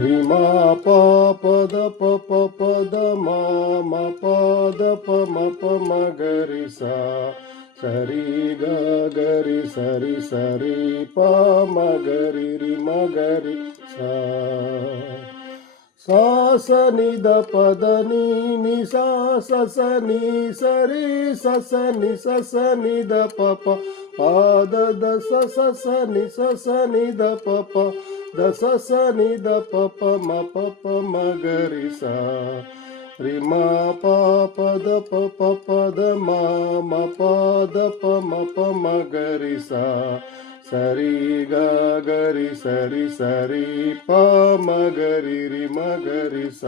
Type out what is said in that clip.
ರಿ ಮಾ ಪ ಪದ ಪ ಪ ಪದ ಮ ಮ ಪದ ಪ ಮ ಪ ಮ ಗರಿ ಸ ಸರಿ ಗ ಗರಿ ಸರಿ ಸರಿ ಪ ಮ ಗರಿ ರಿ ಮ ಗರಿ ಸ ಸಾ ಸ ನಿ ದ ಪದ ನೀ ನಿ ಸಾ ಸ ಸ ನಿ ಸರಿ ಸ ಸ ನಿ ಸ ಸ ನಿ ದ ಪ ಪ ಪಾದ ದ ಸ ಸ ಸ ನಿ ಸ ಸ ನಿ ದ ಪ ಪ ದ ಸ ಸ ನಿ ದ ಪ ಪ ಮ ಪ ಪ ಮ ಗರಿ ಸ ರಿ ಮ ಪ ದ ಪ ಪ ಪ ದ ಮ ಮ ಪ ದ ಪ ಮ ಪ ಮ ಗರಿ ಸ ಸರಿ ಗ ಗರಿ ಸರಿ ಸರಿ ಪ ಮ ಗರಿ ರಿ ಮ ಗರಿ ಸ